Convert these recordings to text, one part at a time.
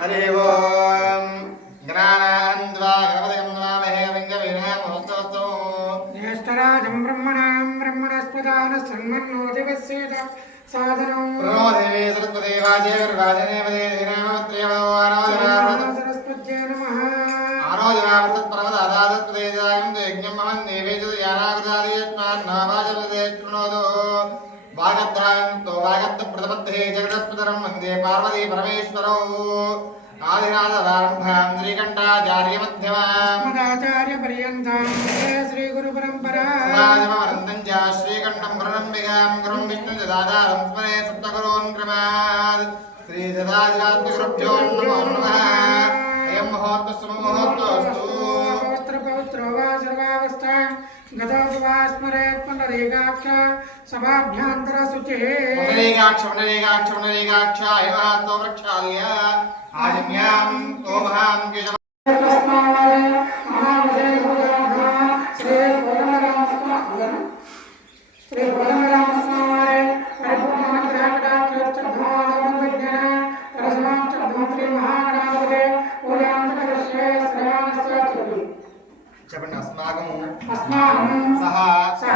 हरिः ओम् ज्ञानान्द्वा गणपतिं नमामहे विङ्गवीनः महोत्सवस्तु ज्येष्ठराजं ब्रह्मणां ब्रह्मणस्पदानसन्मन्नोदिवस्येत साधनं प्रणो देवी सरस्वती वाजे वाजने पदे धीनामत्र्यवो आनोदिवार्वत सरस्वत्यै नमः आनोदिवार्वत परमदादादत्पदे जायं यज्ञं मम निवेदित यानागदादियत्मान् नावाजपदे शृणोतु वागद्धान्तो वागद्ध జగత్పదే జగదత్పదరం వందే పార్వతీ పరమేశ్వరౌ. ఆదినాథారంభాం శ్రీకంఠాచార్యమ్యమాచార్య పర్యంతం శ్రీ గురు పరంపరాజమవరందం చ శ్రీకంఠం గురునంబికాం గురుం విష్ణు దాదారం స్మరే సప్తగురోన్ క్రమాద్ శ్రీ సదాజాత్మగురుభ్యో నమో నమః. అయం మహోత్తస్వ మహోత్తస్తు పవిత్ర పవిత్రోవా समाभ्यन्तरशुचिः नरेगाक्ष नरेगाक्ष नरेगाक्ष हिमातो प्रक्षाल्य చెప్పండి అస్మాకం సహ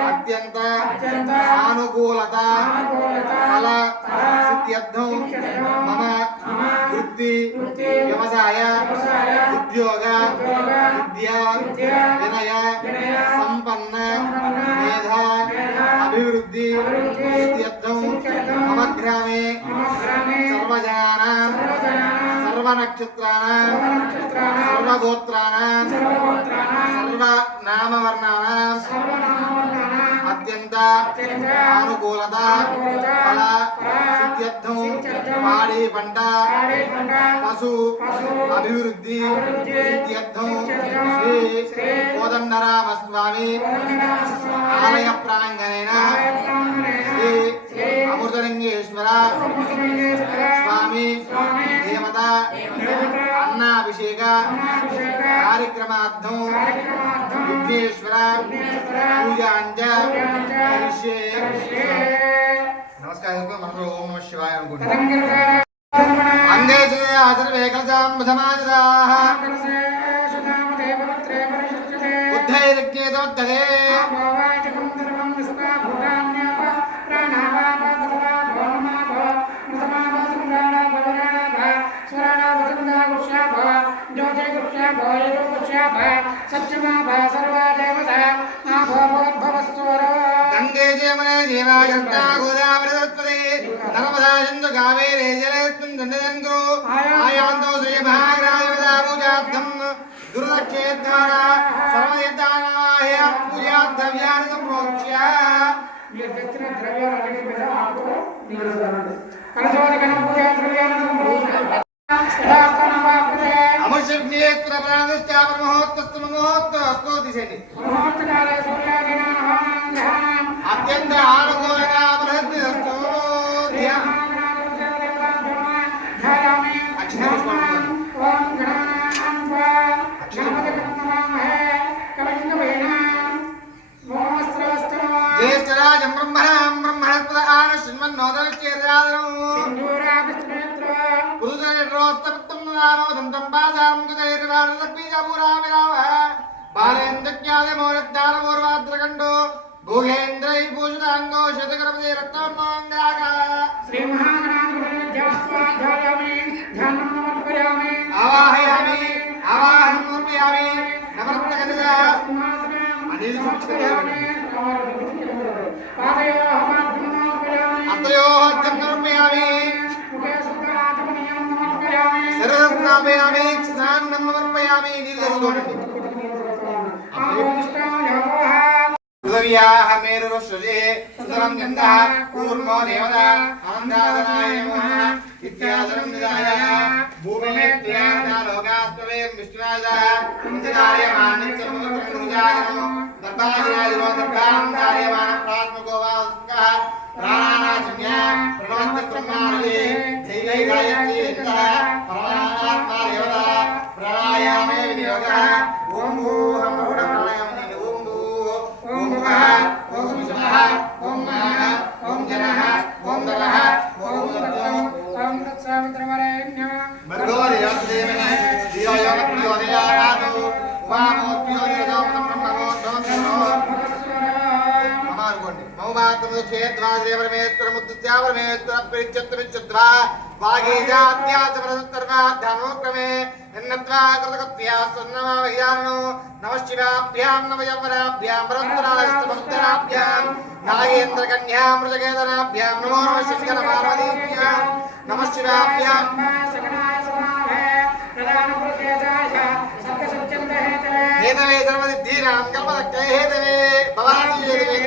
అత్యంత సానుకూలత ఫల సిద్ధ్యర్థం మమ వృత్తి వ్యవసాయ ఉద్యోగ విద్య వినయ సంపన్న మేధ అభివృద్ధి సిద్ధ్యర్థం మమ గ్రామే సర్వజనానాం సర్వనక్షత్రాణం సర్వగోత్రాణం సర్వనామవర్ణానాం అనుకూలత ఫల సిద్ధ్యర్థం పాడి పంట పశు అభివృద్ధి సిద్ధ్యర్థం శ్రీ శ్రీ కోదండరామ స్వామి కోదండరామస్వామి ఆలయ ప్రాంగణేన శ్రీ అమృతలింగేశ్వర స్వామి దేవత అన్నాభిషేక కార్యక్రమార్థం విఘ్నేశ్వర పూజాంజ. నమస్కారం మనలో ఓం నమ శివాయ అనుకుంటున్నాం తరంగరసార అందే ఆచరవేకలసాం సమాజదాః మీరు తెచ్చిన మీద పూజా ప్రాణశ్చాపర మహోత్తస్తు అత్యంత ఆనుకూలంగా ఆన శృణ్వన్నోదవిచ్చేర్యాదనం పురుషరోత్తమత్తం నామోదంతం పాదాం కుదైర్వారదపీజపూరామిరావ బాలేంద్రజ్ఞానమోరద్దానమోర్వాద్రగండో భూగేంద్రై భూషితాంగో శతకరపదే రక్తవర్ణోంగ్రాగ ఆవాహయామి ఆవాహనం సమర్పయామి. నమస్కృత అతయో అర్థం సమర్పయామి. चक्रमयामि सरस्नापयामि स्नानं समर्पयामि इति पृथिव्याः मेरुरश्रुजे सुतरं गन्धः कूर्मो देवता, आन्दादनाय नमः इत्यासनं निदाय भूमेः प्रियादा लोकास्त्ववें विष्णुराजः। कुञ्जदार्यमानं सर्वकर्तृजायनो दर्भादिराजिरो दर्भां कार्यमानः प्रात्मको वा। धनुक्रमे नत्वा कृतकृत्या सुन्नमावहियानो नमः शिवाभ्यां नवयवराभ्यां रत्नराजस्तभक्तराभ्यां नागेन्द्रकन्यां मृजकेतनाभ्यां नमो नमः शिवकरपार्वतीभ्यां नमः शिवाभ्यां हेतवे सर्वसिद्धीनां कल्पदक्षहेतवे भवानी हेतवे।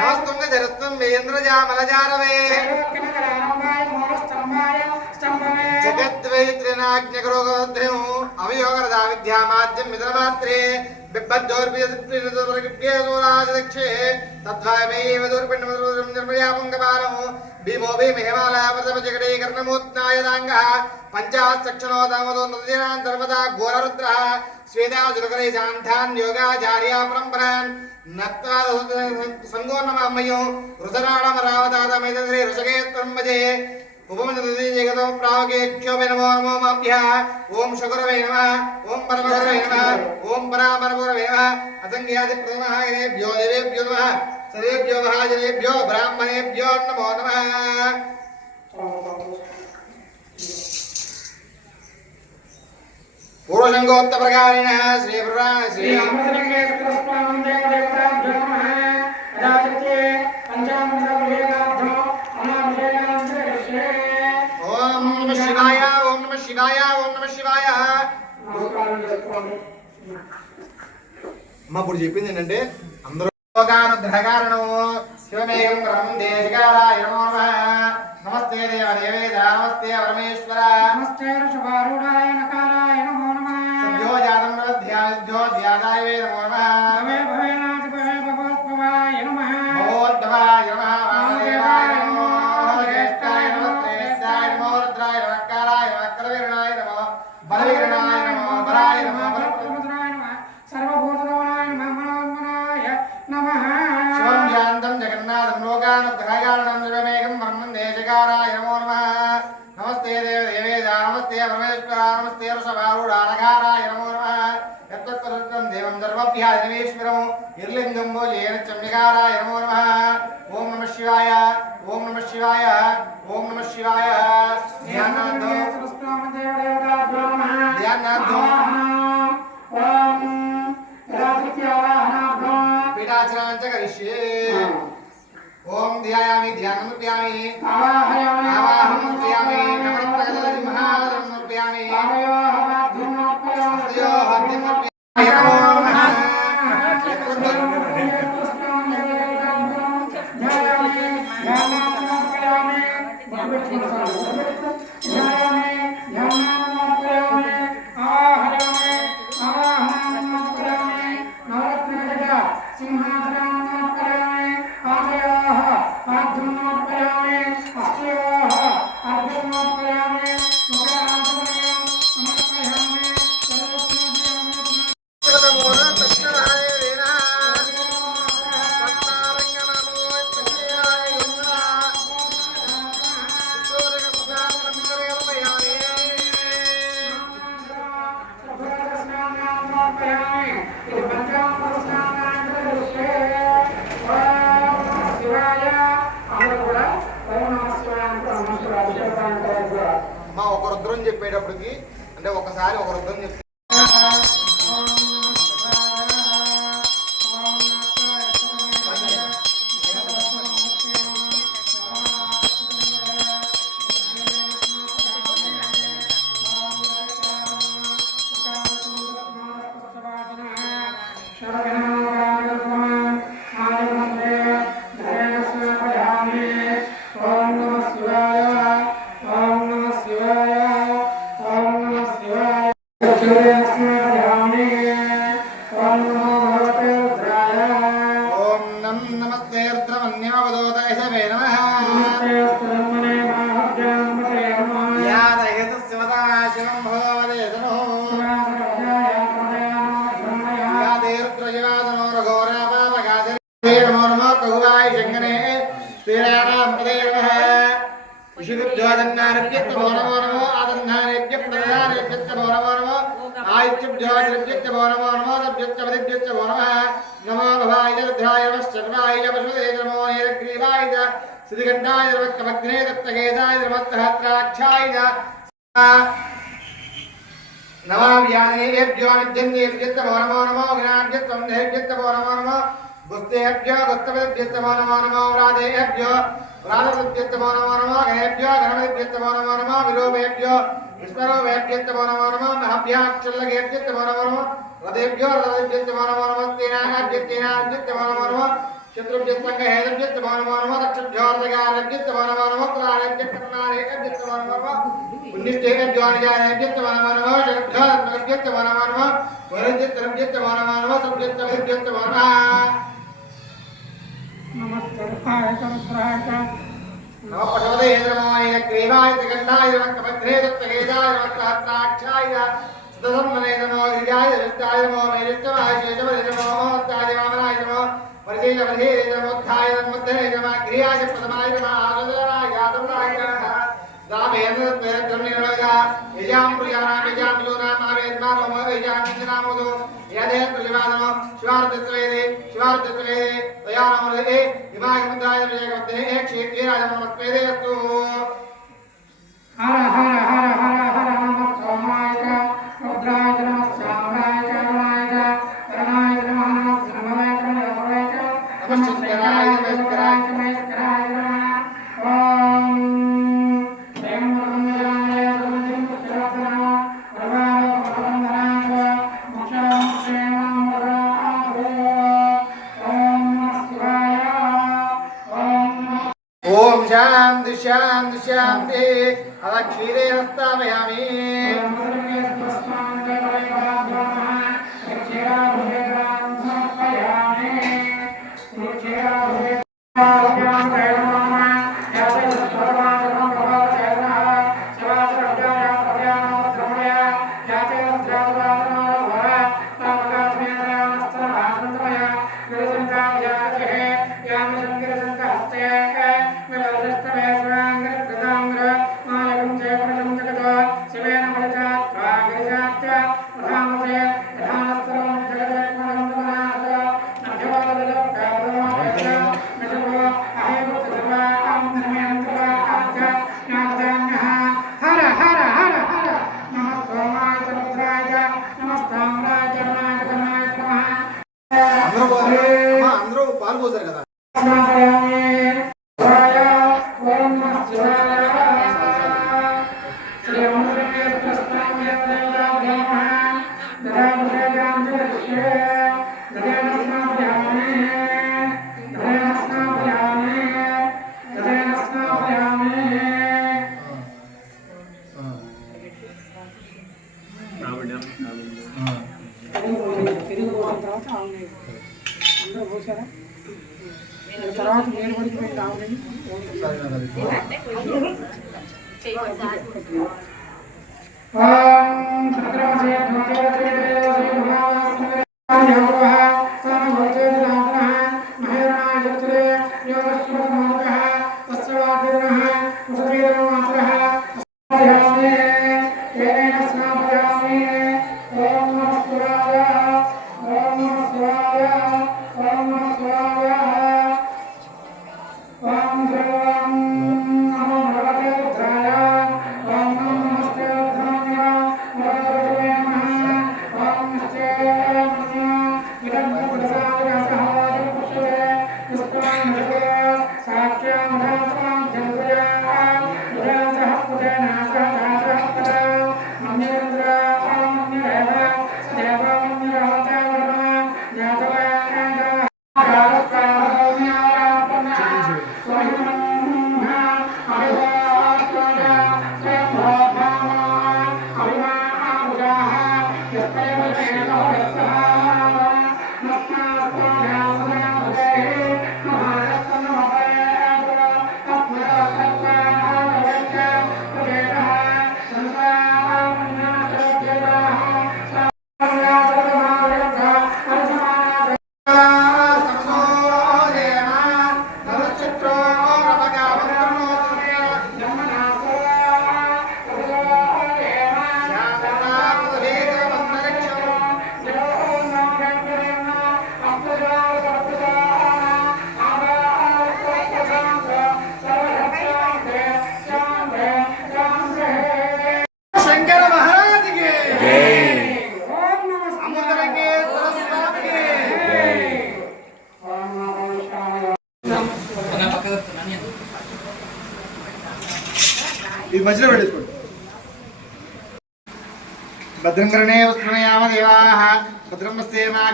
नमस्तुङ्गजरस्तुम्बेन्द्रजामलजारवे अभियोगरदा विद्यामाद्यं मित्रमात्रे बिब्बद्धोर्भिदक्षे तद्वायमेव दूर्पिण्डमदुर्गं निर्मयापुङ्गपालौ भीमो भीमहेमालयपदपजगडे कर्णमूत्नायदाङ्गः पञ्चाश्चक्षणोदामदोन्नदीनान् सर्वदा घोररुद्रः स्वेदाजुलकरैशान्धान् योगाचार्या परम्परान् नत्वा सङ्गोन्नमामयो रुदराणमरावदादमैतन्द्रे ऋषगे त्वं भजे उपमदति जगतो प्रावकेक्षोभे नमो नमोमाभ्यः ॐ शुकुरवे नमः ॐ परमगुरवे नमः ॐ परापरगुरवे नमः। असङ्ख्यादिप्रथमहागिरेभ्यो देवेभ्यो नमः, सर्वेभ्यो महाजनेभ्यो, ब्राह्मणेभ्यो नमो नमः। पूर्वसङ्गोत्तप्रकारिणः श्रीप्रभा श्री శివాయ ఓం నమ శివాయ అమ్మ ఇప్పుడు చెప్పింది ఏంటంటే అందరూ బ్రహ్మం దేశకారాయ నమో నమః. నమస్తే నమస్తే పరమేశ్వర. జాతం ధ్యానో ధ్యానాయ వే నమో నమః. భోజేన చమ్యకారాయ నమో నమః. ఓం నమ శివాయ. ఓం నమ శివాయ. ఓం నమ శివాయ. పీఠాచరణం కరిష్యే. ఓం ధ్యాయామి ధ్యానం నృప్యామి ধন্যবাদ రఘోరాపాపగాజనే నమో నమో కౌవాయ శంకనే శ్రీరామాంపదే నమః. విషుభ్యోదన్నారభ్యత్తమో నమో నమో ఆదన్నారేభ్య ప్రదానేభ్యత్తమో నమో నమో ఆయుత్యభ్యోద్రభ్యత్తమో నమో నమో సభ్యత్తమదిభ్యత్తమో నమః నమో భవాయ రుద్రాయ నమశ్చర్వాయ పశుపతే నమో నీలగ్రీవాయ శ్రీకంఠాయ నమక్కమగ్నే దత్తగేదాయ నమత్తహత్రాక్షాయ నమావ్యానేభ్యో విద్యందేభ్యత్తమో నమో నమో జ్ఞాభ్యత్వం దేభ్యత్తమో నమో నమో గుస్తేభ్యో గుస్తపదిభ్యత్తమో నమో నమో వ్రాదేభ్యో వ్రాతభ్యత్తమో నమో నమో గణేభ్యో గణపతిభ్యత్తమో నమో నమో విలోభేభ్యో విష్ణురూపేభ్యత్తమో నమో నమో మహాభ్యాక్షల్లగేభ్యత్తమో నమో నమో రథేభ్యో రథేభ్యత్తమో నమో నమస్కారాయ కరుద్రాయ నమ పశవదే నమోయ గ్రీవాయ త్రికంఠాయ నమ కభద్రే దత్తగేదాయ నమ సహస్రాక్షాయ సుదసన్మనే నమో గిరిజాయ విష్టాయ నమో మేజిష్టమాయ శేషవదే నమో మోత్తాయ వామనాయ నమో వరదే నమ గిరియాయ ప్రథమాయ నమ యజాం ప్రియానాం యజాం నమో యజాం ఇంద్రామోదో యదే ప్రతివాదనో శివార్దత్వేదే శివార్దత్వేదే దయానమోదే విమాగముద్రాయ విజయగమద్దే క్షేత్రీరాజ అస్తు హర హర అద క్షీరేణ స్థాపయామి అందరూ అమ్మా, అందరూ పాలు పోసారు కదా.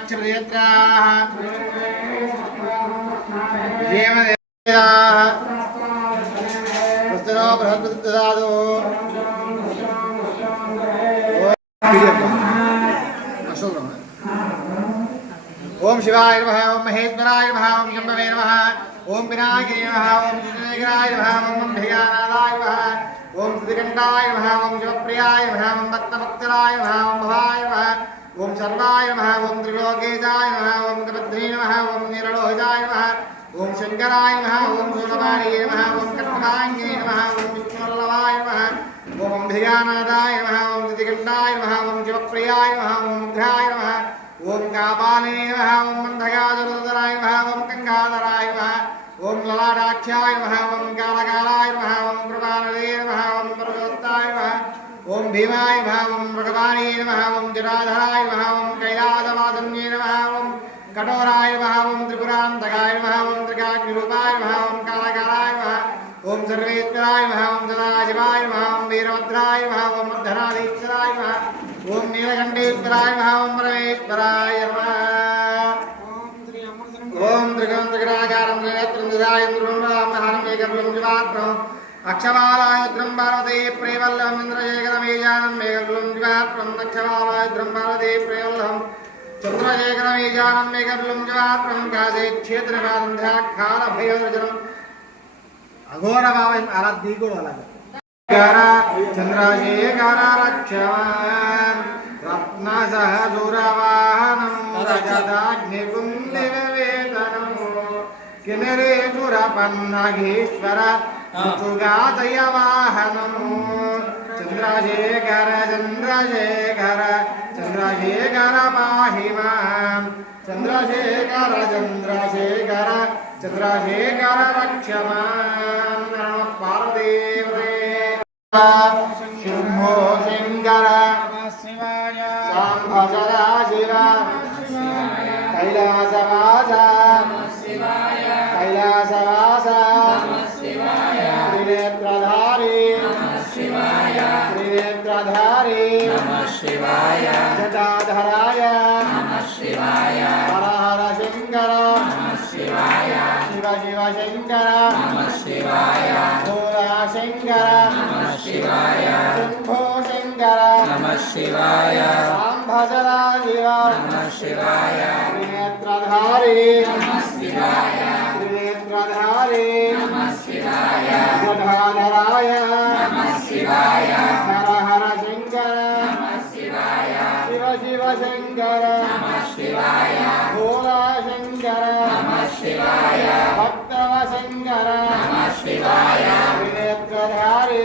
వస్తే మాక్షప్రియత్రాః విజయమ దేవాః వస్త్రో బృహద్పతి దదాదు ఓం శివాయ నమః ఓం మహేశ్వరాయ నమః ఓం శంభవే నమః ఓం వినాయకాయ నమః ఓం శ్రీశేఖరాయ నమః ఓం అంబికానాథాయ నమః ఓం శ్రీకంఠాయ నమః ఓం శివప్రియాయ నమః ఓం భక్తభక్తరాయ నమః ఓం సర్వాయ నమ ఓం త్రిలోకేశాయ నమ ఓం గభద్రే నమ ఓం నీలలోహితాయ నమ ఓం శంకరాయ నమ ఓం శూలపాణియే నమ ఓం కట్మాంగే నమ ఓం విష్ణువల్లవాయ నమ ఓం అంబికానాథాయ నమ ఓం శ్రీకంఠాయ నమ ఓం శివప్రియాయ నమ ఓం ఉగ్రాయ నమ ఓం కాపాలే నమ ఓం మందగాజరుదరాయ నమ ఓం గంగాధరాయ నమ ఓం లలాటాఖ్యాయ నమ ఓం కాలకాలాయ నమ ఓం కృపానదే నమ ఓం పరమోత్తాయ నమ ఓం భీమాయ నమః ఓం భగవానే నమః ఓం జటాధరాయ నమః ఓం కైలాసవాసన్యే నమః ఓం కఠోరాయ నమః ఓం త్రిపురాంతకాయ నమః ఓం త్రికాగ్నిరూపాయ నమః ఓం కాలకాలాయ నమః ఓం సర్వేశ్వరాయ నమః ఓం సదాశివాయ నమః ఓం వీరభద్రాయ నమః ఓం మధ్యనాథీశ్వరాయ నమః ఓం నీలకంఠేశ్వరాయ నమః ఓం పరమేశ్వరాయ నమః ఓం త్రిగం త్రిగరాకారం త్రినేత్రం దిదాయంద్రుండామహారం ఏకబలం ఏకం అక్షమాలాయుద్రం अक्षवालायुद्रं पार्वते प्रैवल्लहमिन्द्रशेखरमेजानं मेघकुलं दिवात्मं अक्षवालायुद्रं पार्वते प्रैवल्लहं चन्द्रशेखरमेजानं मेघकुलं दिवात्मं कासे क्षेत्रभान्ध्याखालभयोजनं अघोरभावम् आराध्य गुणलग चन्द्रशेखर रक्षवान् रत्नसहसुरवाहनं रजदाग्निकुन्दिवेदनं किनरेशुरपन्नगीश्वर వాహనము చంద్రశేఖర చంద్రశేఖర చంద్రశేఖర పాహి మాం చంద్రశేఖర చంద్రశేఖర చంద్రశేఖర రక్షమాం. నమ పార్వదేవతే శంభో శంకర. శివాయ. సాంబ సదా శివ కైలాసవాస కైలాసవాస. జటాధరాయ. హర హర శంకర. శివ శివ శంకర. భోళా శంకర. శంభో శంకర. శివాయ. సదా శివ శివాయ. త్రినేత్రధారి. త్రినేత్రధారి. జటాధరాయ హర శంకర భోళా శంకర భక్తవ శంకర. త్రినేత్రధారి.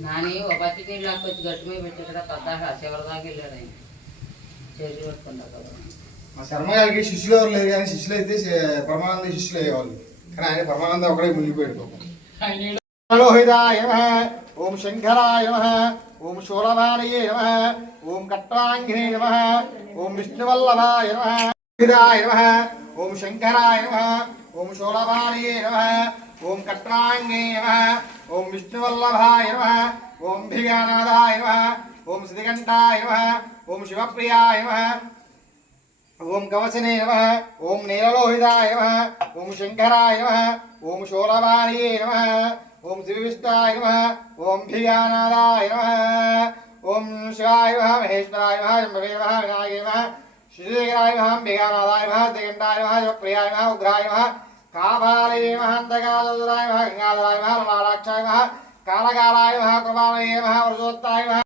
నాని ఒక బతికి నీళ్ళు వచ్చి గట్టి మీద పెట్టి ఇక్కడ పద్దాక చివరి దాకా వెళ్ళాడు ఆయన. చేసి పెట్టుకుంటా కదా. మా శర్మ గారికి శిష్యులు ఎవరు లేరు కానీ శిష్యులు అయితే పరమానంద శిష్యులు అయ్యేవాళ్ళు. కానీ ఆయన పరమానంద ఒకడే మునిగిపోయాడు ఓం శంకరాయ నమ ఓం శూలభారయే నమ ఓం కట్వాంగినే నమ ఓం విష్ణువల్లభాయ నమ లోహితాయ నమ ఓం శంకరాయ నమ ఓం శూలభారయే నమ ఓం కట్వాంగే నమ ఓం విష్ణువల్లభాయ నమ ఓం భిగానాథాయ నమ ఓం శ్రీకంఠాయ నమ ఓం శివప్రియాయ నమ ఓం కవచనే నమ ఓం నీలలోహితాయ నమ ఓం శంకరాయ నమ ఓం శూలవాణియే నమ ఓం శ్రీవిష్ణాయ నమ ఓం భిగానాథాయ నమ ఓం శివాయ నమ మహేశ్వరాయ నమ శంభవే నమ వినాయకే నమ శ్రీదేవరాయ నమ అంబికానాథాయ నమ దిగండాయ మహా శివప్రియాయ నమ ఉగ్రాయ నమ కాభాలయ మహా అంతకాదురాయ మహా గంగాధరాయ మహ లలాక్షాయ మహ కాలకాలాయ మహ కృపాలయ మహ వృజోత్తాయ మహ